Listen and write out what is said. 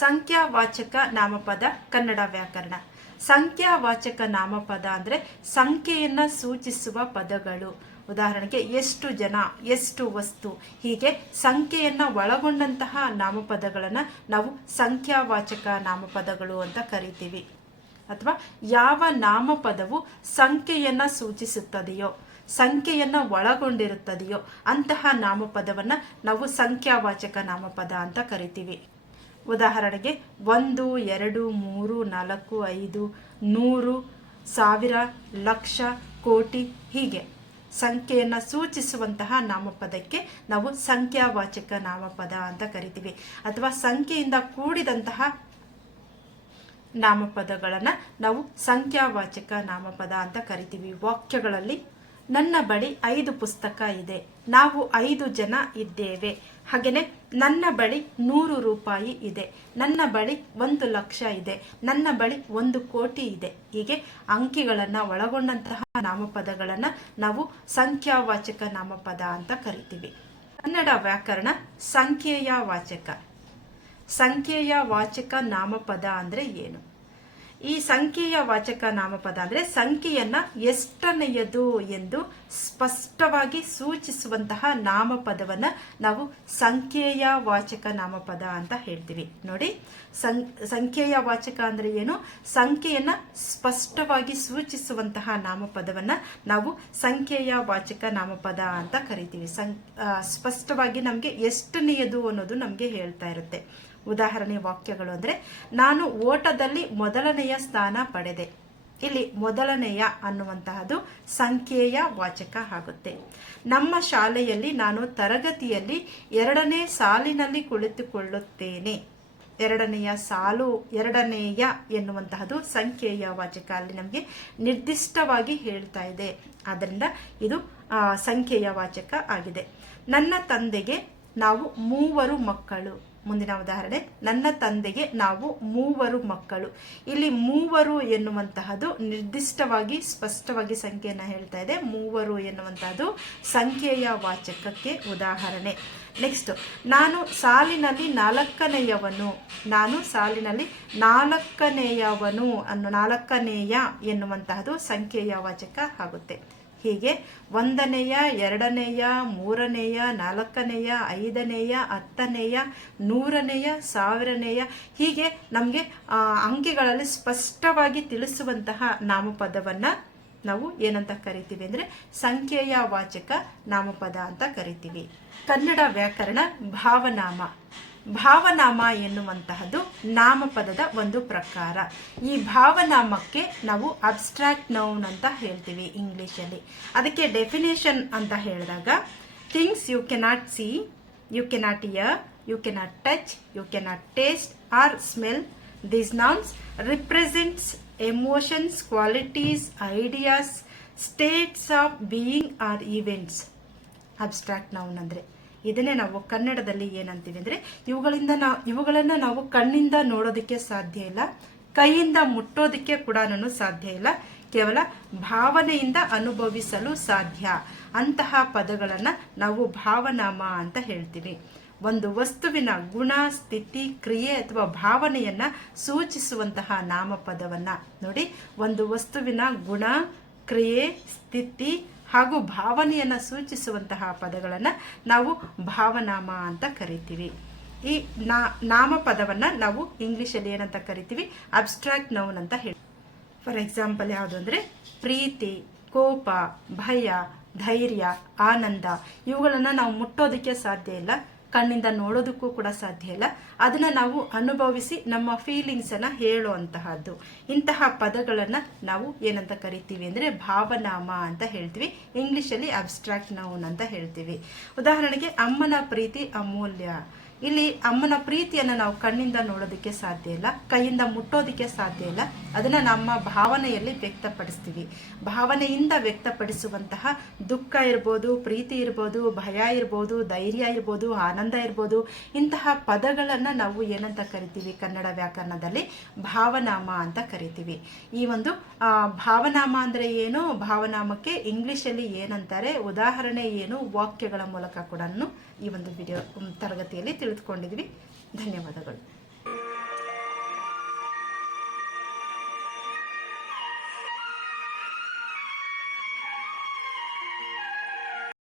ಸಂಖ್ಯಾವಾಚಕ ನಾಮಪದ ಕನ್ನಡ ವ್ಯಾಕರಣ. ಸಂಖ್ಯಾವಾಚಕ ನಾಮಪದ ಅಂದ್ರೆ ಸಂಖ್ಯೆಯನ್ನ ಸೂಚಿಸುವ ಪದಗಳು. ಉದಾಹರಣೆಗೆ ಎಷ್ಟು ಜನ, ಎಷ್ಟು ವಸ್ತು, ಹೀಗೆ ಸಂಖ್ಯೆಯನ್ನ ಒಳಗೊಂಡಂತಹ ನಾಮಪದಗಳನ್ನ ನಾವು ಸಂಖ್ಯಾವಾಚಕ ನಾಮಪದಗಳು ಅಂತ ಕರಿತೀವಿ. ಅಥವಾ ಯಾವ ನಾಮಪದವು ಸಂಖ್ಯೆಯನ್ನ ಸೂಚಿಸುತ್ತದೆಯೋ, ಸಂಖ್ಯೆಯನ್ನ ಒಳಗೊಂಡಿರುತ್ತದೆಯೋ ಅಂತಹ ನಾಮಪದವನ್ನ ನಾವು ಸಂಖ್ಯಾವಾಚಕ ನಾಮಪದ ಅಂತ ಕರಿತೀವಿ. ಉದಾಹರಣೆಗೆ 1, 2, 3, 4, 5, 100, 1000, ಲಕ್ಷ, ಕೋಟಿ, ಹೀಗೆ ಸಂಖ್ಯೆಯನ್ನು ಸೂಚಿಸುವಂತಹ ನಾಮಪದಕ್ಕೆ ನಾವು ಸಂಖ್ಯಾವಾಚಕ ನಾಮಪದ ಅಂತ ಕರಿತೀವಿ. ಅಥವಾ ಸಂಖ್ಯೆಯಿಂದ ಕೂಡಿದಂತಹ ನಾಮಪದಗಳನ್ನು ನಾವು ಸಂಖ್ಯಾವಾಚಕ ನಾಮಪದ ಅಂತ ಕರಿತೀವಿ. ವಾಕ್ಯಗಳಲ್ಲಿ ನನ್ನ ಬಳಿ 5 ಪುಸ್ತಕ ಇದೆ, ನಾವು 5 ಜನ ಇದ್ದೇವೆ, ಹಾಗೆಯೇ ನನ್ನ ಬಳಿ 100 ರೂಪಾಯಿ ಇದೆ, ನನ್ನ ಬಳಿ 1 ಲಕ್ಷ ಇದೆ, ನನ್ನ ಬಳಿ 1 ಕೋಟಿ ಇದೆ. ಹೀಗೆ ಅಂಕಿಗಳನ್ನು ಒಳಗೊಂಡಂತಹ ನಾಮಪದಗಳನ್ನು ನಾವು ಸಂಖ್ಯಾವಾಚಕ ನಾಮಪದ ಅಂತ ಕರಿತೀವಿ. ಕನ್ನಡ ವ್ಯಾಕರಣ ಸಂಖ್ಯೆಯ ವಾಚಕ. ಸಂಖ್ಯೆಯ ವಾಚಕ ನಾಮಪದ ಅಂದ್ರೆ ಏನು? ಈ ಸಂಖ್ಯೆಯ ವಾಚಕ ನಾಮಪದ ಅಂದ್ರೆ ಸಂಖ್ಯೆಯನ್ನ ಎಷ್ಟನೆಯದು ಎಂದು ಸ್ಪಷ್ಟವಾಗಿ ಸೂಚಿಸುವಂತಹ ನಾಮಪದವನ್ನ ನಾವು ಸಂಖ್ಯೆಯ ವಾಚಕ ನಾಮಪದ ಅಂತ ಹೇಳ್ತೀವಿ. ನೋಡಿ, ಸಂಖ್ಯೆಯ ವಾಚಕ ಅಂದ್ರೆ ಏನು? ಸಂಖ್ಯೆಯನ್ನ ಸ್ಪಷ್ಟವಾಗಿ ಸೂಚಿಸುವಂತಹ ನಾಮಪದವನ್ನ ನಾವು ಸಂಖ್ಯೆಯ ವಾಚಕ ನಾಮಪದ ಅಂತ ಕರಿತೀವಿ. ಸ್ಪಷ್ಟವಾಗಿ ನಮ್ಗೆ ಎಷ್ಟನೆಯದು ಅನ್ನೋದು ನಮ್ಗೆ ಹೇಳ್ತಾ ಇರುತ್ತೆ. ಉದಾಹರಣೆ ವಾಕ್ಯಗಳು ಅಂದ್ರೆ, ನಾನು ಓಟದಲ್ಲಿ ಮೊದಲನೆಯ ಸ್ಥಾನ ಪಡೆದೆ. ಇಲ್ಲಿ ಮೊದಲನೆಯ ಅನ್ನುವಂತಹದ್ದು ಸಂಖ್ಯೆಯ ವಾಚಕ ಆಗುತ್ತೆ. ನಮ್ಮ ಶಾಲೆಯಲ್ಲಿ ನಾನು ತರಗತಿಯಲ್ಲಿ 2ನೇ ಸಾಲಿನಲ್ಲಿ ಕುಳಿತುಕೊಳ್ಳುತ್ತೇನೆ. 2ನೆಯ ಸಾಲು, 2ನೇಯ ಎನ್ನುವಂತಹದ್ದು ಸಂಖ್ಯೆಯ ವಾಚಕ. ಅಲ್ಲಿ ನಮಗೆ ನಿರ್ದಿಷ್ಟವಾಗಿ ಹೇಳ್ತಾ ಇದೆ. ಆದ್ದರಿಂದ ಇದು ಸಂಖ್ಯೆಯ ವಾಚಕ ಆಗಿದೆ. ನನ್ನ ತಂದೆಗೆ ನಾವು 3 ಮಕ್ಕಳು. ಮುಂದಿನ ಉದಾಹರಣೆ, ನನ್ನ ತಂದೆಗೆ ನಾವು 3 ಮಕ್ಕಳು. ಇಲ್ಲಿ 3 ಎನ್ನುವಂತಹದ್ದು ನಿರ್ದಿಷ್ಟವಾಗಿ ಸ್ಪಷ್ಟವಾಗಿ ಸಂಖ್ಯೆಯನ್ನು ಹೇಳ್ತಾ ಇದೆ. 3 ಎನ್ನುವಂತಹದ್ದು ಸಂಖ್ಯೆಯ ವಾಚಕಕ್ಕೆ ಉದಾಹರಣೆ. ನೆಕ್ಸ್ಟ್, ನಾನು ಸಾಲಿನಲ್ಲಿ 4ನೇಯವನು. ನಾನು ಸಾಲಿನಲ್ಲಿ 4ನೇಯವನು ಅನ್ನೋ 4ನೇಯ ಎನ್ನುವಂತಹದ್ದು ಸಂಖ್ಯೆಯ ವಾಚಕ ಆಗುತ್ತೆ. ಹೀಗೆ 1ನೇಯ, 2ನೇಯ, 3ನೇಯ, 4ನೇಯ, 5ನೇಯ, 10ನೇಯ, 100ನೇಯ, 1000ನೇಯ, ಹೀಗೆ ನಮಗೆ ಅಂಕಿಗಳಲ್ಲಿ ಸ್ಪಷ್ಟವಾಗಿ ತಿಳಿಸುವಂತಹ ನಾಮಪದವನ್ನ ನಾವು ಏನಂತ ಕರಿತೀವಿ ಅಂದ್ರೆ ಸಂಖ್ಯೆಯ ವಾಚಕ ನಾಮಪದ ಅಂತ ಕರಿತೀವಿ. ಕನ್ನಡ ವ್ಯಾಕರಣ ಭಾವನಾಮ. ಭಾವನಾಮ ಎನ್ನುವಂತಹದ್ದು ನಾಮಪದದ ಒಂದು ಪ್ರಕಾರ. ಈ ಭಾವನಾಮಕ್ಕೆ ನಾವು ಅಬ್ಸ್ಟ್ರಾಕ್ಟ್ ನೌನ್ ಅಂತ ಹೇಳ್ತೀವಿ ಇಂಗ್ಲಿಷಲ್ಲಿ. ಅದಕ್ಕೆ ಡೆಫಿನೇಷನ್ ಅಂತ ಹೇಳಿದಾಗ, things you cannot see, you cannot hear, you cannot touch, you cannot taste or smell. These nouns represents emotions, qualities, ideas, states of being or events. Abstract noun ಅಂದ್ರೆ ಇದನ್ನೇ ನಾವು ಕನ್ನಡದಲ್ಲಿ ಏನಂತೀವಿ ಅಂದ್ರೆ, ಇವುಗಳನ್ನ ನಾವು ಕಣ್ಣಿಂದ ನೋಡೋದಕ್ಕೆ ಸಾಧ್ಯ ಇಲ್ಲ, ಕೈಯಿಂದ ಮುಟ್ಟೋದಕ್ಕೆ ಕೂಡ ಸಾಧ್ಯ ಇಲ್ಲ, ಕೇವಲ ಭಾವನೆಯಿಂದ ಅನುಭವಿಸಲು ಸಾಧ್ಯ. ಅಂತಹ ಪದಗಳನ್ನ ನಾವು ಭಾವನಾಮ ಅಂತ ಹೇಳ್ತೀವಿ. ಒಂದು ವಸ್ತುವಿನ ಗುಣ, ಸ್ಥಿತಿ, ಕ್ರಿಯೆ ಅಥವಾ ಭಾವನೆಯನ್ನ ಸೂಚಿಸುವಂತಹ ನಾಮಪದವನ್ನ ನೋಡಿ. ಒಂದು ವಸ್ತುವಿನ ಗುಣ, ಕ್ರಿಯೆ, ಸ್ಥಿತಿ ಹಾಗೂ ಭಾವನೆಯನ್ನು ಸೂಚಿಸುವಂತಹ ಪದಗಳನ್ನು ನಾವು ಭಾವನಾಮ ಅಂತ ಕರಿತೀವಿ. ಈ ನಾಮಪದವನ್ನು ನಾವು ಇಂಗ್ಲಿಷಲ್ಲಿ ಏನಂತ ಕರಿತೀವಿ? ಅಬ್ಸ್ಟ್ರಾಕ್ಟ್ ನೌನ್ ಅಂತ ಹೇಳಿ. ಫಾರ್ ಎಕ್ಸಾಂಪಲ್ ಯಾವುದು ಅಂದರೆ, ಪ್ರೀತಿ, ಕೋಪ, ಭಯ, ಧೈರ್ಯ, ಆನಂದ, ಇವುಗಳನ್ನು ನಾವು ಮುಟ್ಟೋದಕ್ಕೆ ಸಾಧ್ಯ ಇಲ್ಲ, ಕಣ್ಣಿಂದ ನೋಡೋದಕ್ಕೂ ಕೂಡ ಸಾಧ್ಯ ಇಲ್ಲ. ಅದನ್ನ ನಾವು ಅನುಭವಿಸಿ ನಮ್ಮ ಫೀಲಿಂಗ್ಸ್ ಅನ್ನ ಹೇಳುವಂತಹದ್ದು. ಇಂತಹ ಪದಗಳನ್ನ ನಾವು ಏನಂತ ಕರಿತೀವಿ ಅಂದ್ರೆ ಭಾವನಾಮ ಅಂತ ಹೇಳ್ತೀವಿ. ಇಂಗ್ಲಿಷಲ್ಲಿ ಅಬ್ಸ್ಟ್ರಾಕ್ಟ್ ನೌನ್ ಅಂತ ಹೇಳ್ತೀವಿ. ಉದಾಹರಣೆಗೆ, ಅಮ್ಮನ ಪ್ರೀತಿ ಅಮೂಲ್ಯ. ಇಲ್ಲಿ ಅಮ್ಮನ ಪ್ರೀತಿಯನ್ನು ನಾವು ಕಣ್ಣಿಂದ ನೋಡೋದಕ್ಕೆ ಸಾಧ್ಯ ಇಲ್ಲ, ಕೈಯಿಂದ ಮುಟ್ಟೋದಕ್ಕೆ ಸಾಧ್ಯ ಇಲ್ಲ. ಅದನ್ನ ನಮ್ಮ ಭಾವನೆಯಲ್ಲಿ ವ್ಯಕ್ತಪಡಿಸ್ತೀವಿ. ಭಾವನೆಯಿಂದ ವ್ಯಕ್ತಪಡಿಸುವಂತಹ ದುಃಖ ಇರ್ಬೋದು, ಪ್ರೀತಿ ಇರ್ಬೋದು, ಭಯ ಇರ್ಬೋದು, ಧೈರ್ಯ ಇರ್ಬೋದು, ಆನಂದ ಇರ್ಬೋದು, ಇಂತಹ ಪದಗಳನ್ನ ನಾವು ಏನಂತ ಕರಿತೀವಿ? ಕನ್ನಡ ವ್ಯಾಕರಣದಲ್ಲಿ ಭಾವನಾಮ ಅಂತ ಕರಿತೀವಿ. ಈ ಒಂದು ಭಾವನಾಮ ಅಂದ್ರೆ ಏನು, ಭಾವನಾಮಕ್ಕೆ ಇಂಗ್ಲಿಷಲ್ಲಿ ಏನಂತಾರೆ, ಉದಾಹರಣೆ ಏನು, ವಾಕ್ಯಗಳ ಮೂಲಕ ಕೂಡ ಈ ಒಂದು ವಿಡಿಯೋ ತರಗತಿಯಲ್ಲಿ ತಿಳಿದುಕೊಂಡಿದ್ವಿ. ಧನ್ಯವಾದಗಳು.